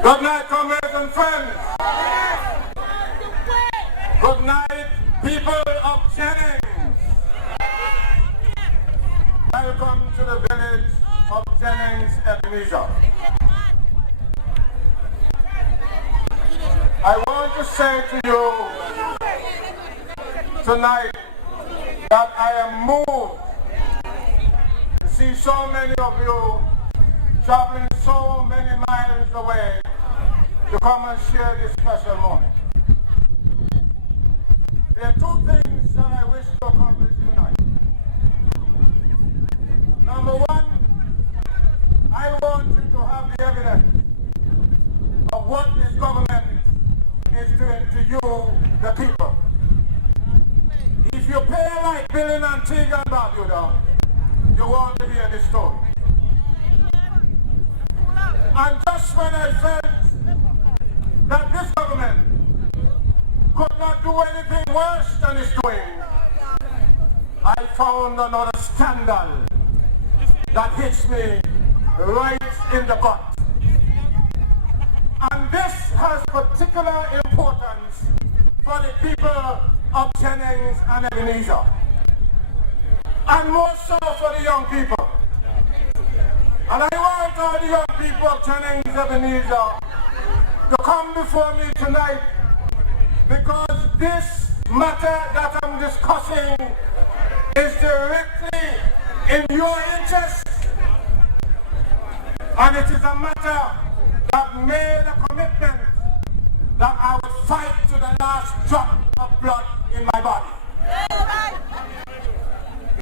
Good night, comrades and friends. Good night, people of Jennings. Welcome to the village of Jennings, Ebenezer. I want to say to you tonight that I am moved to see so many of you traveling so many miles away to come and share this special moment. There are two things that I wish to accomplish tonight. Number one, I want you to have the evidence of what this government is doing to you, the people. If you pay like Bill in Antigua and Barbuda, you want to hear this story. And just when I felt that this government could not do anything worse than it's doing, I found another scandal that hits me right in the gut. And this has particular importance for the people of Jennings and Ebenezer, and more so for the young people. And I want all the young people of Jennings and Ebenezer to come before me tonight, because this matter that I'm discussing is directly in your interest, and it is a matter that made a commitment that I would fight to the last drop of blood in my body.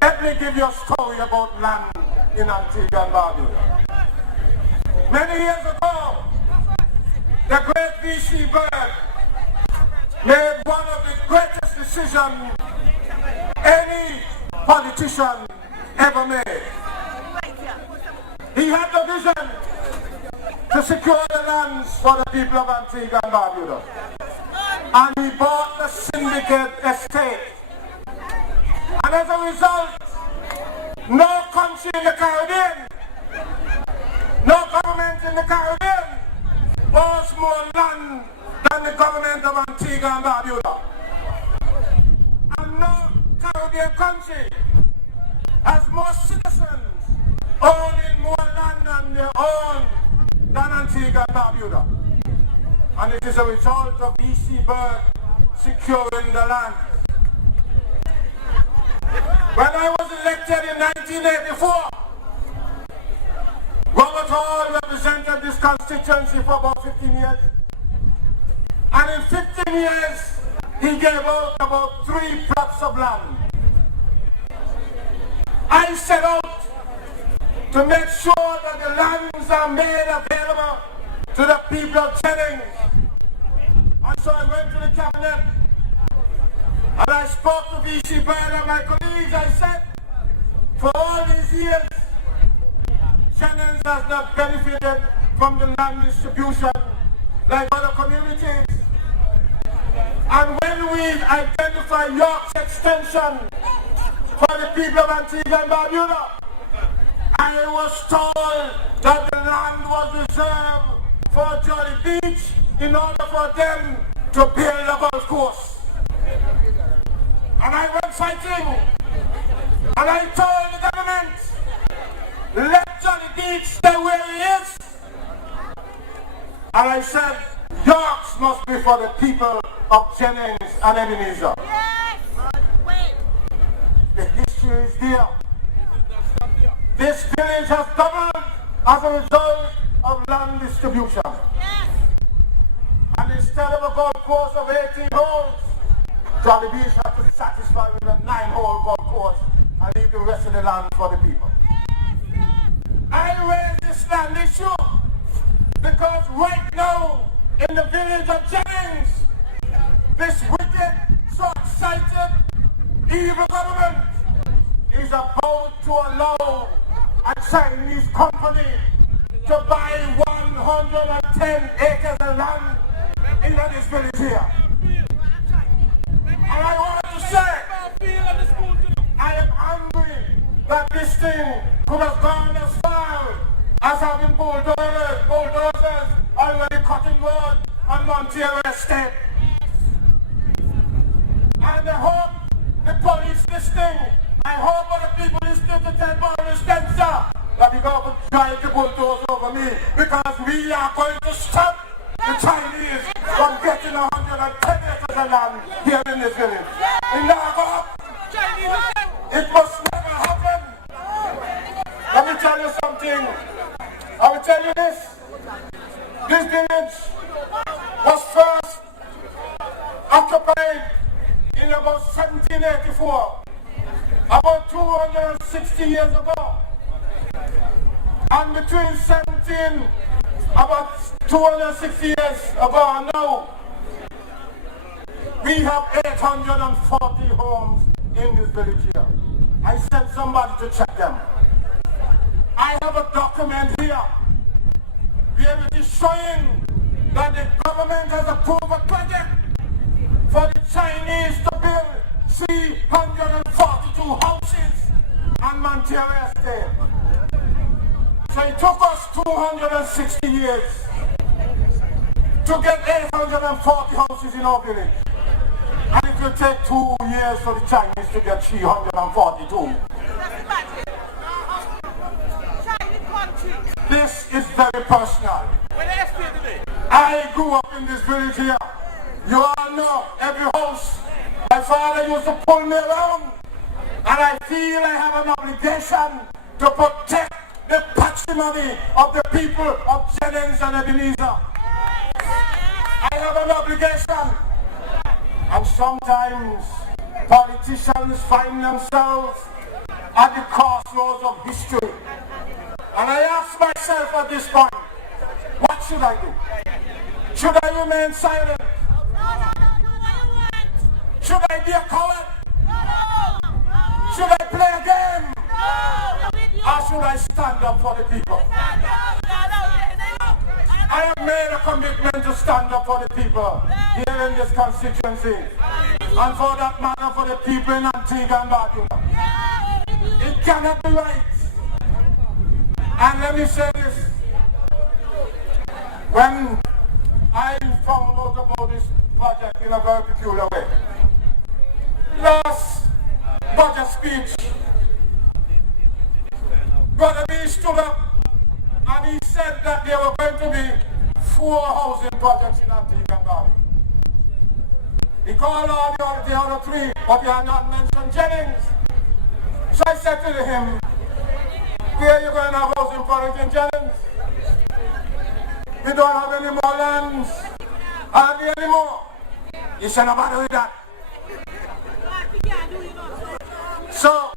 Let me give you a story about land in Antigua and Barbuda. Many years ago, the great V.C. Bird made one of the greatest decisions any politician ever made. He had the vision to secure the lands for the people of Antigua and Barbuda. And he bought the syndicate estate. And as a result, no country in the Caribbean, no government in the Caribbean owns more land than the government of Antigua and Barbuda. And no Caribbean country has more citizens owning more land on their own than Antigua and Barbuda. And it is a result of V.C. Bird securing the land. When I was elected in 1984, Robert Hall represented this constituency for about 15 years. And in 15 years, he gave out about 3 plots of land. I set out to make sure that the lands are made available to the people of Jennings. And so I went to the cabinet and I spoke to V.C. Bird and my colleagues. I said, for all these years, Jennings has not benefited from the land distribution like other communities. And when we identify York's extension for the people of Antigua and Barbuda, I was told that the land was reserved for Jolly Beach in order for them to build a golf course. And I went fighting, and I told the government, let Jolly Beach stay where it is. And I said, Yorks must be for the people of Jennings and Ebenezer. Yes. The history is there. This village has doubled as a result of land distribution. Yes. And instead of a golf course of 18 holes, Jolly Beach had to satisfy with a 9-hole golf course and leave the rest of the land for the people. I raised this land issue because right now in the village of Jennings, this wicked so excited, evil government is about to allow a Chinese company to buy 110 acres of land in this village here. And I want to say, I am angry that this thing could have gone as far as having bulldozers already cutting road on Montero Estate. And I hope the police listening, I hope other people listening to tell Boris Spencer that we go to drive the bulldozer over me, because we are going to stop the Chinese from getting 110 acres of land here in this village. In Naga, it must never happen. Let me tell you something. I will tell you this. This village was first occupied in about 1784, about 260 years ago. And between about 260 years ago and now, we have 840 homes in this village here. I sent somebody to check them. I have a document here where it is showing that the government has approved a project for the Chinese to build 342 houses on Montero Estate. So it took us 260 years to get 840 houses in our village. And it will take 2 years for the Chinese to get 342. This is very personal. I grew up in this village here. You all know every house. My father used to pull me around. And I feel I have an obligation to protect the patrimony of the people of Jennings and Ebenezer. I have an obligation. And sometimes politicians find themselves at the crossroads of history. And I ask myself at this point, what should I do? Should I remain silent? Should I be a coward? Should I play a game? Or should I stand up for the people? I have made a commitment to stand up for the people here in this constituency. And for that matter, for the people in Antigua and Barbuda. It cannot be right. And let me say this. When I found out about this project in a very peculiar way, last budget speech, Brother B stood up and he said that there were going to be 4 housing projects in Antigua and Barbuda. He called all the other 3, but he had not mentioned Jennings. So I said to him, where are you going to have housing projects in Jennings? We don't have any more lands, hardly anymore. He said, no matter with that. So,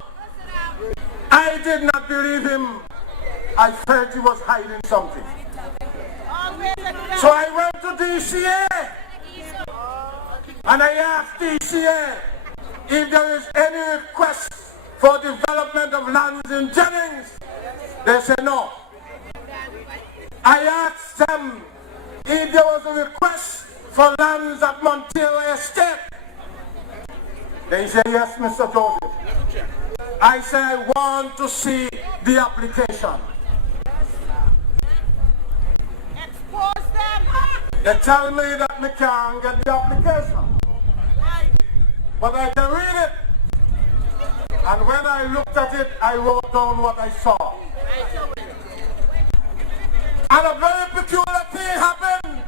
I did not believe him. I felt he was hiding something. So I went to DCA and I asked DCA if there is any request for development of lands in Jennings. They said no. I asked them if there was a request for lands at Montero Estate. They said yes, Mr. Joseph. I said I want to see the application. Expose them. They tell me that I can't get the application. But I can read it. And when I looked at it, I wrote down what I saw. And a very peculiar thing happened.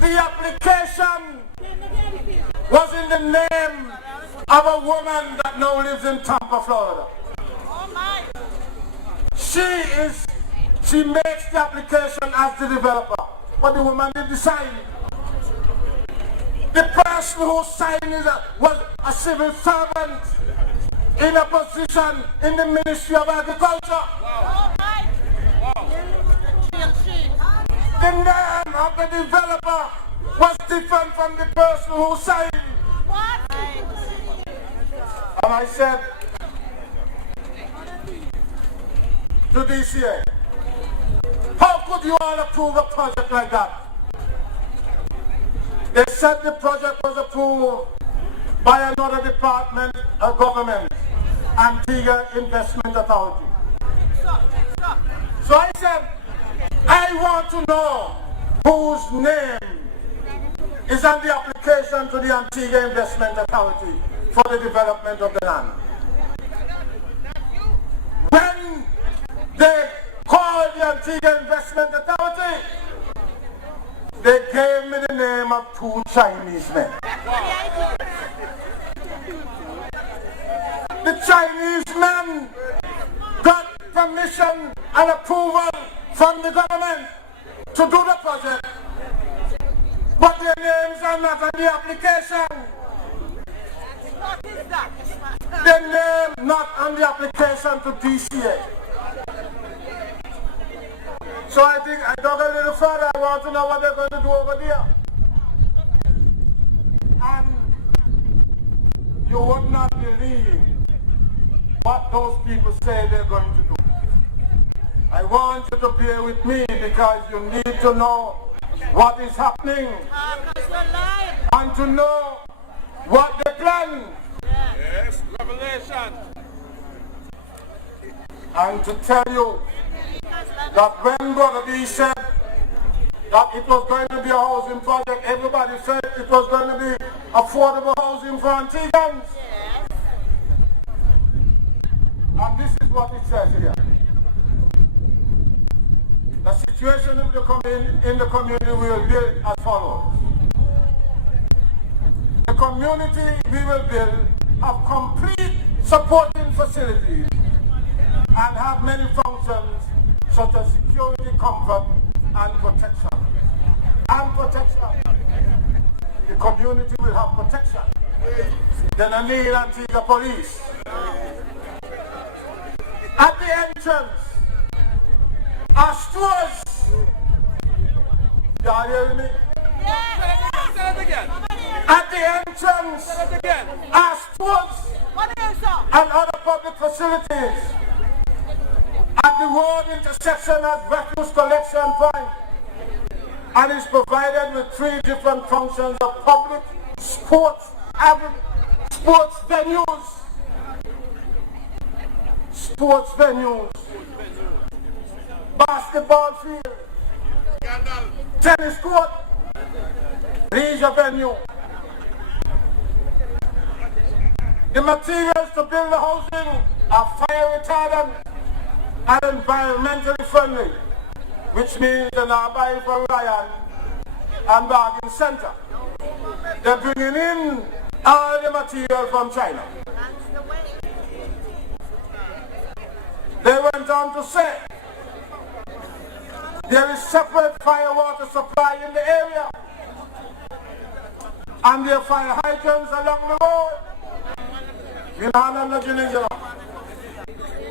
The application was in the name of a woman that now lives in Tampa, Florida. She makes the application as the developer, but the woman did the sign. The person who signed was a civil servant in a position in the Ministry of Agriculture. The name of the developer was different from the person who signed. What? And I said to DCA, how could you all approve a project like that? They said the project was approved by another department of government, Antigua Investment Authority. So I said, I want to know whose name is on the application to the Antigua Investment Authority for the development of the land. When they called the Antigua Investment Authority, they gave me the name of two Chinese men. The Chinese men got permission and approval from the government to do the project, but their names are not on the application. What is that? Their name not on the application to DCA. So I think I dug a little further. I want to know what they're going to do over there. And you would not believe what those people say they're going to do. I want you to bear with me because you need to know what is happening and to know what they plan. Yes, revelation. And to tell you that when Brother B said that it was going to be a housing project, everybody said it was going to be affordable housing for Antiguans. And this is what it says here. The situation in the community will build as follows. The community we will build have complete supporting facilities and have many functions such as security, comfort, and protection. And protection. The community will have protection. Then I need Antigua police. At the entrance are stores. Y'all hearing me? Say it again. At the entrance Say it again. are stores and other public facilities. At the road intersection at refuse collection point, and is provided with 3 different functions of public sports venues, basketball field, tennis court, leisure venue. The materials to build the housing are fire retardant and environmentally friendly, which means they're not buying from Ryan and Bargain Center. They're bringing in all the material from China. They went on to say there is separate fire water supply in the area, and there are fire hydrants along the road. We don't have no Jennings,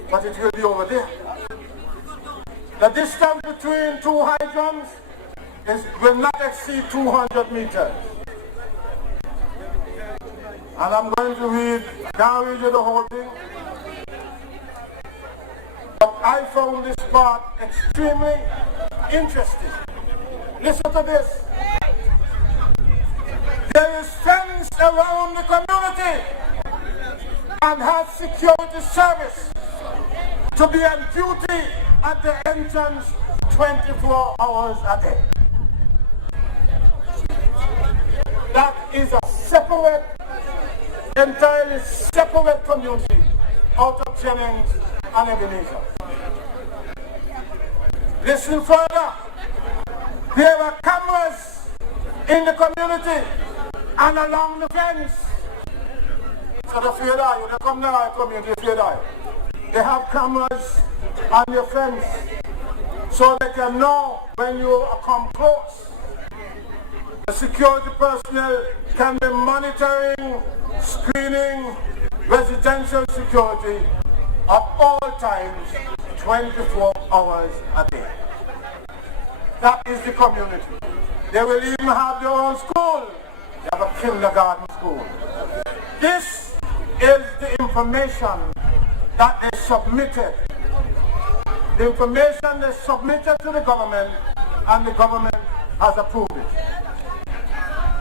but it will be over there. The distance between 2 hydrants will not exceed 200 meters. And I'm going to read, can't read you the whole thing. But I found this part extremely interesting. Listen to this. There is fence around the community and has security service to be on duty at the entrance 24 hours a day. That is a separate, entirely separate community out of Jennings and Ebenezer. Listen further. There are cameras in the community and along the fence. So the fear die, you come now, I come here, they fear die. They have cameras on your fence so they can know when you come close. The security personnel can be monitoring, screening residential security at all times, 24 hours a day. That is the community. They will even have their own school. They have a kindergarten school. This is the information that they submitted. The information they submitted to the government, and the government has approved it.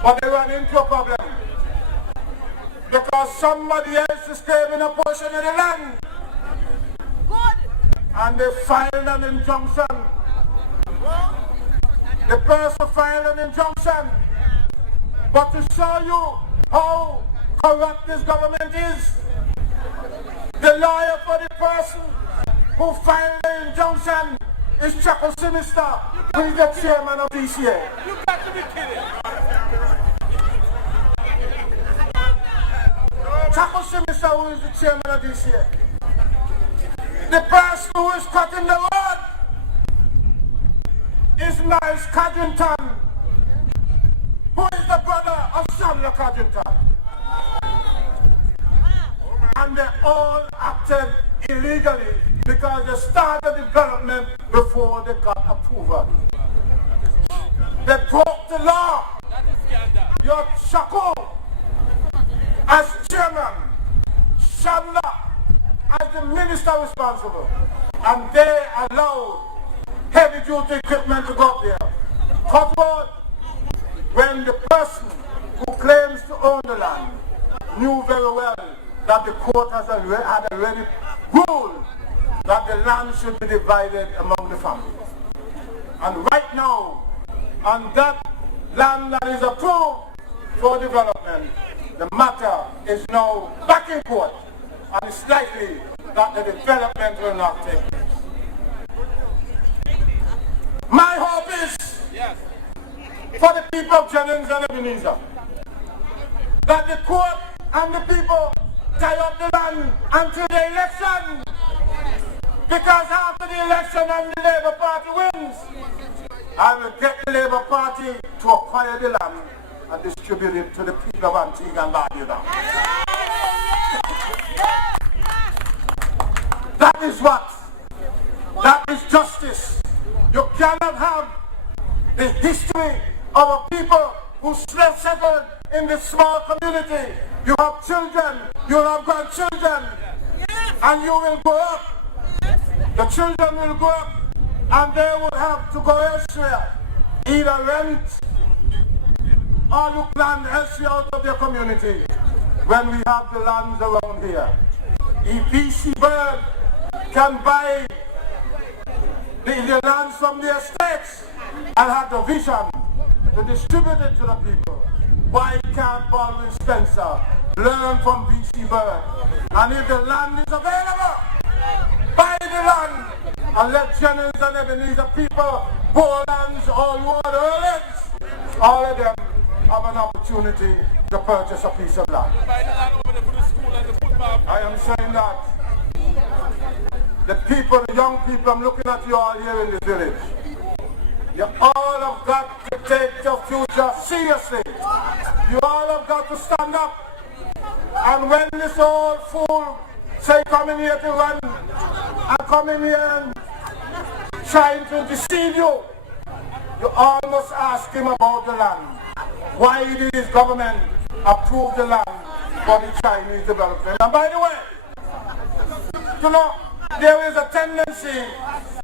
But they run into a problem because somebody else is claiming a portion of the land. Good. And they filed an injunction. The person filed an injunction. But to show you how corrupt this government is, the lawyer for the person who filed the injunction is Chaco Sinister, who is the chairman of DCA. You got to be kidding. Chaco Sinister, who is the chairman of DCA. The person who is cutting the road is Miles Cadrington, who is the brother of Samuel Cadrington. And they all acted illegally because they started development before they got approval. They broke the law. That is scandal. Your Chaco, as chairman, Shamla, as the minister responsible, and they allowed heavy duty equipment to go up there. Cut road, when the person who claims to own the land knew very well that the court had already ruled that the land should be divided among the families. And right now, on that land that is approved for development, the matter is now back in court, and it's likely that the development will not take place. My hope is Yes. for the people of Jennings and Ebenezer that the court and the people tie up the land until the election, because after the election and the Labour Party wins, I will get the Labour Party to acquire the land and distribute it to the people of Antigua and Barbuda. That is what? That is justice. You cannot have the history of a people who settled in this small community. You have children, you have grandchildren, and you will grow up. The children will grow up, and they will have to go elsewhere, either rent or look land elsewhere out of their community when we have the lands around here. If BC Bird can buy the lands from the estates and have the vision to distribute it to the people, why can't Molwyn Spencer learn from BC Bird? And if the land is available, buy the land and let Jennings and Ebenezer people, Bolands, all water earlings, all of them have an opportunity to purchase a piece of land. Buy the land over there for the school and the football. I am saying that the people, the young people, I'm looking at you all here in this village. You all have got to take your future seriously. You all have got to stand up. And when this old fool say come in here to run and come in here and trying to deceive you, you all must ask him about the land. Why did his government approve the land for the Chinese development? And by the way, you know, there is a tendency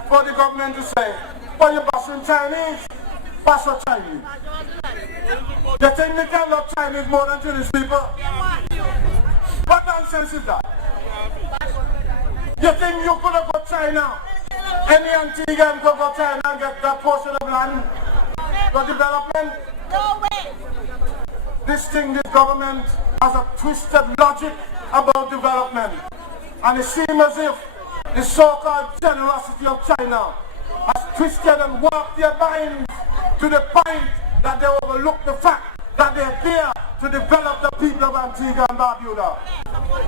for the government to say, well, you're bashing Chinese, bash your Chinese. You think they can love Chinese more than Chinese people? What nonsense is that? You think you could have got China, any Antiguan could go China and get that portion of land for development? No way. This government has a twisted logic about development. And it seems as if the so-called generosity of China has twisted and warped their minds to the point that they overlook the fact that they're there to develop the people of Antigua and Barbuda.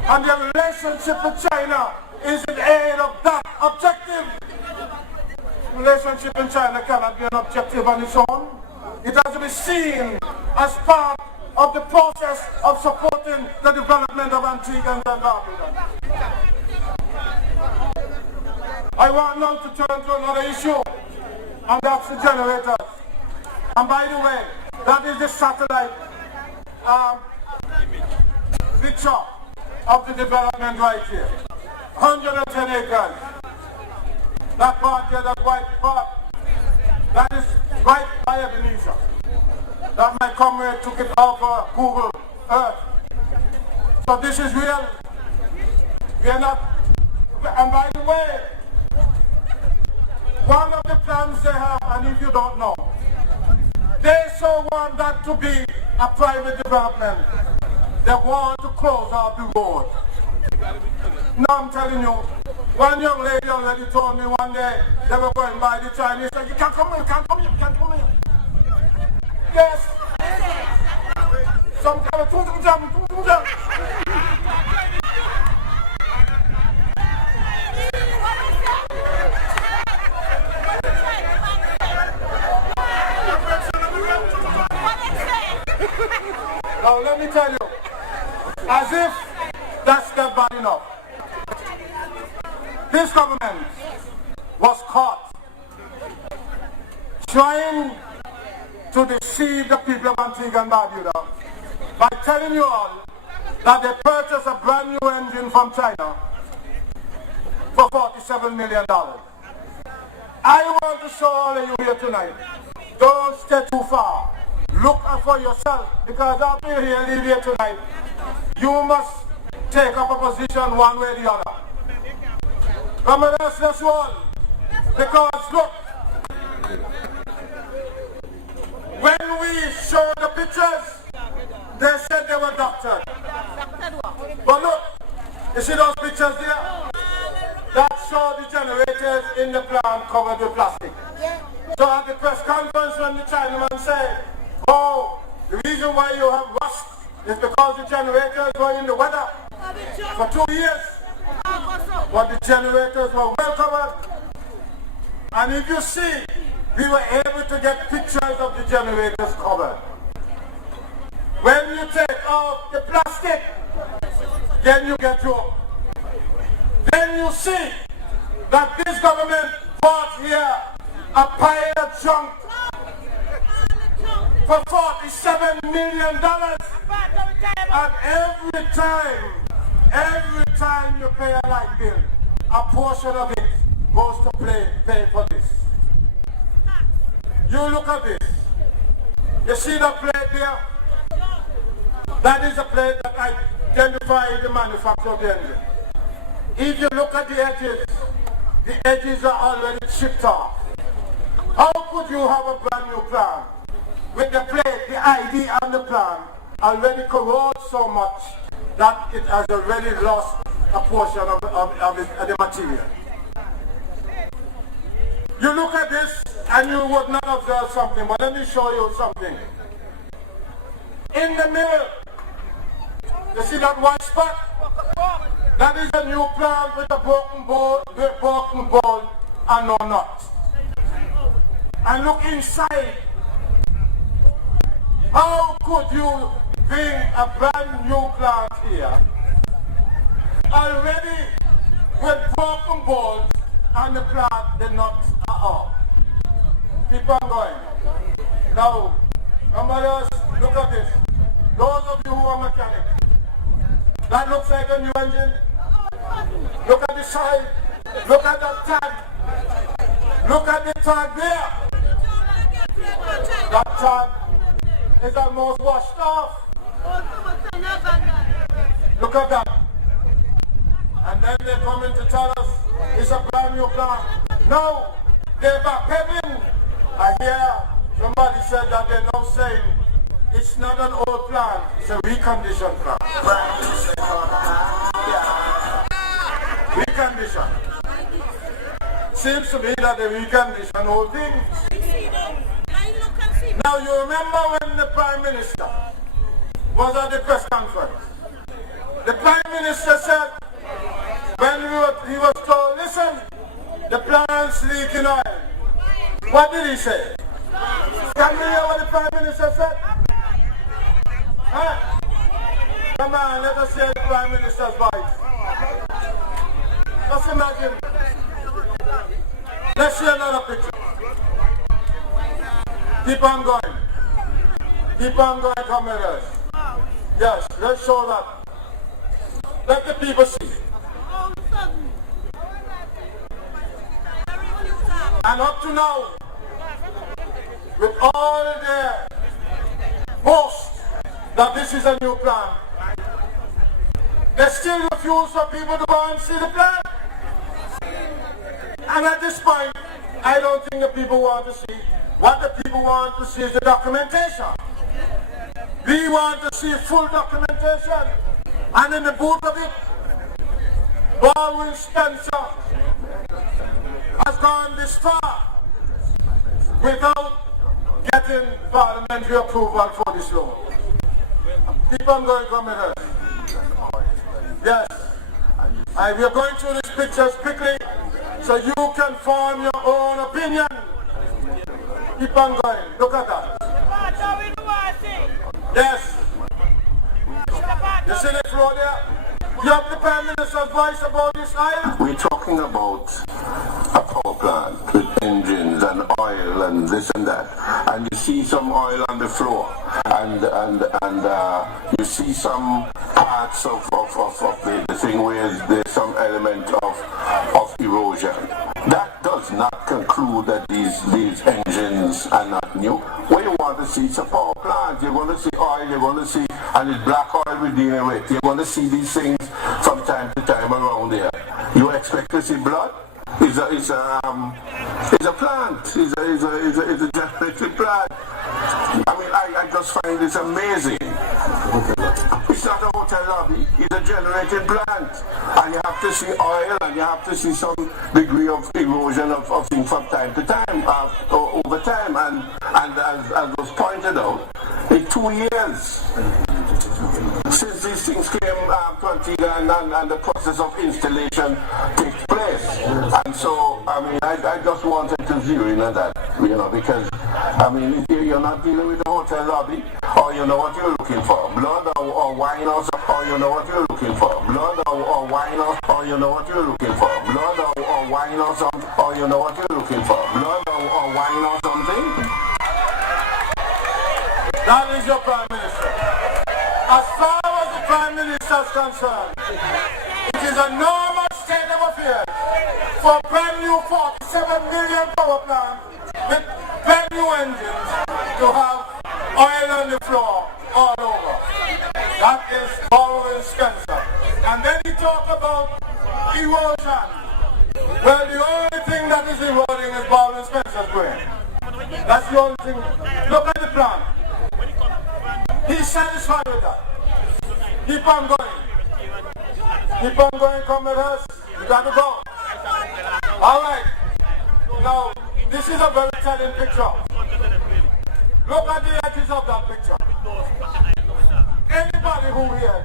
And their relationship with China is in aid of that objective. Relationship in China cannot be an objective on its own. It has to be seen as part of the process of supporting the development of Antigua and Barbuda. I want now to turn to another issue, and that's the generators. And by the way, that is the satellite picture of the development right here. 110 acres. That part here, that white part, that is right by Ebenezer. That my comrade took it off of Google Earth. So this is real. We are not, and by the way, one of the plans they have, and if you don't know, they so want that to be a private development. They want to close out the road. Now I'm telling you, one young lady already told me one day they were going by the Chinese, said, you can't come here, you can't come here, you can't come here. Yes. Some kind of tung-tung-jam. Now let me tell you, as if that's not bad enough, this government was caught trying to deceive the people of Antigua and Barbuda by telling you all that they purchased a brand new engine from China for $47 million. I want to show all of you here tonight, don't stay too far. Look out for yourself, because after you leave here tonight, you must take up a position one way or the other. Remember this one, because look, when we showed the pictures, they said they were doctored. But look, you see those pictures there? That show the generators in the plant covered with plastic. So at the press conference when the Chinaman said, oh, the reason why you have rust is because the generators were in the weather for 2 years. But the generators were well covered. And if you see, we were able to get pictures of the generators covered. When you take off the plastic, then you get your. Then you see that this government bought here a pile of junk for $47 million. And every time you pay a light bill, a portion of it goes to pay for this. You look at this. You see the plate there? That is a plate that identifies the manufacturer of the engine. If you look at the edges are already chipped off. How could you have a brand new plan with the plate, the ID and the plan already corroded so much that it has already lost a portion of the material? You look at this and you would not observe something, but let me show you something. In the middle, you see that white spot? That is a new plant with a broken bolt and no nut. And look inside. How could you bring a brand new plant here already with broken bolts and the plant, the nuts are off? Keep on going. Now, numbers, look at this. Those of you who are mechanics, that looks like a new engine. Look at the side. Look at that tag. Look at the tag there. That tag is almost washed off. Look at that. And then they come in to tell us it's a brand new plant. No, they're backpedaling. I hear somebody said that they're now saying it's not an old plant, it's a reconditioned plant. Recondition. Seems to be that they recondition old things. Now you remember when the Prime Minister was at the press conference? The Prime Minister said, when he was told, listen, the plant's leaking oil. What did he say? Can you hear what the Prime Minister said? Huh? Come on, let us hear the Prime Minister's voice. Just imagine. Let's see another picture. Keep Keep on going. Keep on going, comrades. Yes, let's show that. Let the people see. And up to now, with all the boast that this is a new plan, they still refuse for people to go and see the plan. And at this point, I don't think the people want to see. What the people want to see is the documentation. We want to see full documentation. And in the boot of it, Molwyn Spencer has gone this far without getting parliamentary approval for this law. Keep on going, comrades. Yes. We are going through these pictures quickly so you can form your own opinion. Keep on going. Look at that. Yes. You see the floor there? You have the Prime Minister's voice about this island? We're talking about a power plant with engines and oil and this and that. And you see some oil on the floor. And you see some parts of the thing where there's some element of erosion. That does not conclude that these engines are not new. What you want to see is a power plant. You're going to see oil, you're going to see, and it's black oil we're dealing with. You're going to see these things from time to time around there. You expect to see blood? It's a plant. It's a generating plant. I mean, I just find this amazing. It's not a hotel lobby, it's a generating plant. And you have to see oil and you have to see some degree of erosion of things from time to time, over time. And as was pointed out, in 2 years since these things came to Antigua and the process of installation takes place. And so, I mean, I just wanted to zero in on that, because, I mean, if you're not dealing with the hotel lobby, or you know what you're looking for, blood or wine or you know what you're looking for, blood or wine or you know what you're looking for, blood or wine or you know what you're looking for, blood or wine or something. That is your Prime Minister. As far as the Prime Minister is concerned, it is a normal state of affairs for a brand new 47 million power plant with brand new engines to have oil on the floor all over. That is Molwyn Spencer. And then he talked about erosion. Well, the only thing that is eroding is Molwyn Spencer's brain. That's the only thing. Look at the plant. He's satisfied with that. Keep on going. Keep on going, comrades. You got to go. All right. Now, this is a very telling picture. Look at the edges of that picture. Anybody who here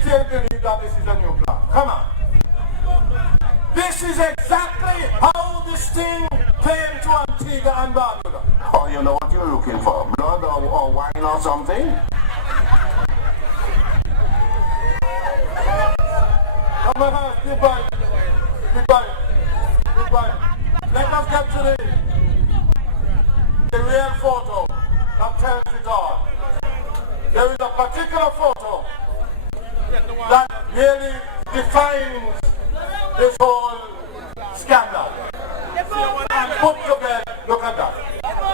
still believes that this is a new plan? Come on. This is exactly how this thing came to Antigua and Barbuda. Oh, you know what you're looking for? Blood or wine or something? Come on, keep going. Keep going. Keep going. Let us get to the real photo that tells it all. There is a particular photo that really defines this whole scandal. And put to bed, look at that.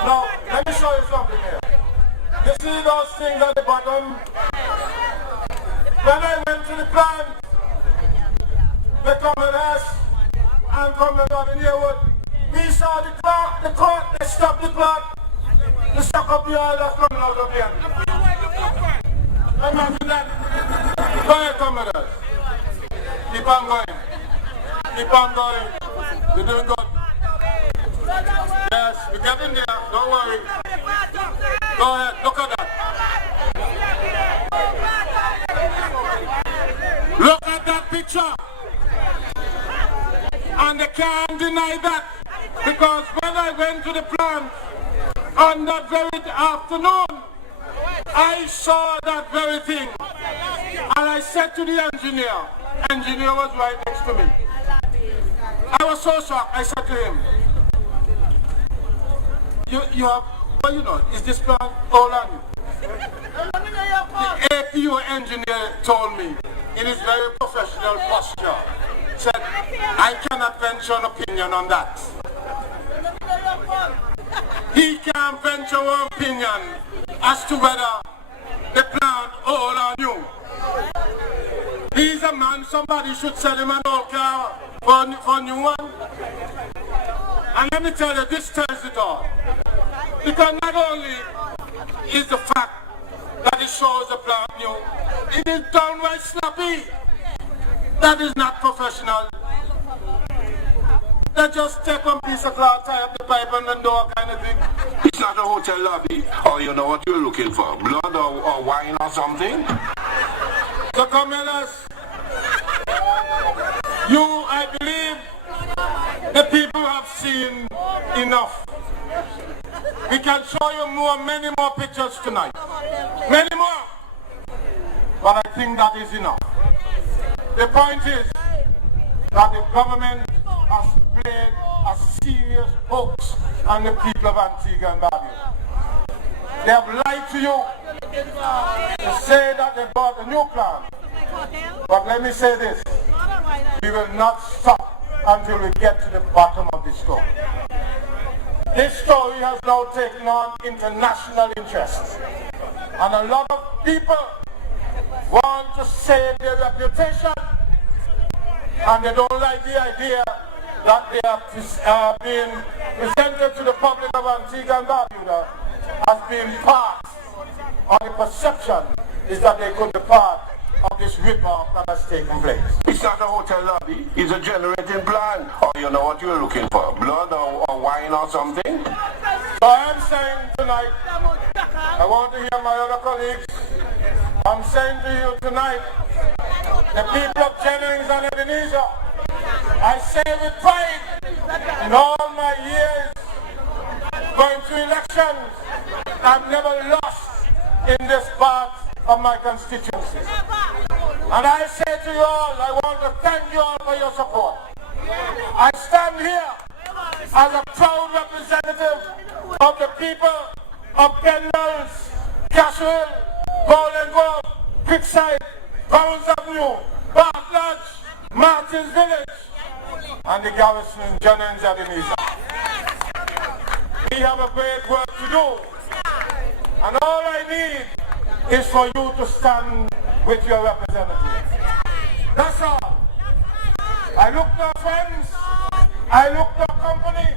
Now, let me show you something here. You see those things at the bottom? When I went to the plant, the commoners and commoners in here, we saw the clock, they stopped the clock, they suck up the oil that's coming out of the end. Imagine that. Go ahead, commoners. Keep on going. Keep on going. You're doing good. Yes, we're getting there. Don't worry. Go ahead. Look at that. Look at that picture. And they can't deny that. Because when I went to the plant on that very afternoon, I saw that very thing. And I said to the engineer was right next to me. I was so shocked. I said to him, you have But you know, is this plan all on you? The APU engineer told me in his very professional posture, said, I cannot venture an opinion on that. He can't venture one opinion as to whether the plan all on you. He's a man, somebody should sell him an old car for a new one. And let me tell you, this tells it all. Because not only is the fact that it shows the plan new, it is downright sloppy. That is not professional. They just take one piece of cloth, tie up the pipe and the door kind of thing. It's not a hotel lobby, or you know what you're looking for, blood or wine or something. So come in us. You, I believe, the people have seen enough. We can show you many more pictures tonight. Many more. But I think that is enough. The point is that the government has played a serious hoax on the people of Antigua and Barbuda. They have lied to you to say that they bought a new plan. But let me say this, we will not stop until we get to the bottom of this story. This story has now taken on international interest. And a lot of people want to save their reputation, and they don't like the idea that they are being presented to the public of Antigua and Barbuda as being part, or the perception is that they could be part of this rip-off that has taken place. It's not a hotel lobby, it's a generating plant. Or you know what you're looking for, blood or wine or something. So I'm saying tonight, I want to hear my other colleagues, I'm saying to you tonight, the people of Jennings and Ebenezer, I say with pride, in all my years going through elections, I've never lost in this part of my constituency. And I say to you all, I want to thank you all for your support. I stand here as a proud representative of the people of Kendalls, Cashwell, Golden Grove, Creekside, Browns Avenue, Bath Lodge, Martins Village, and the garrison Jennings Ebenezer. We have a great work to do, and all I need is for you to stand with your representatives. That's all. I look for friends, I look for company,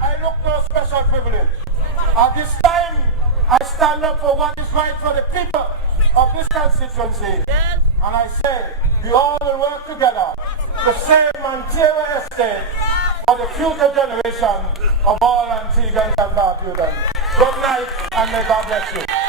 I look for special privilege. At this time, I stand up for what is right for the people of this constituency. And I say, we all will work together to save Montero Estate for the future generation of all Antiguans and Barbudans. Good night, and may God bless you.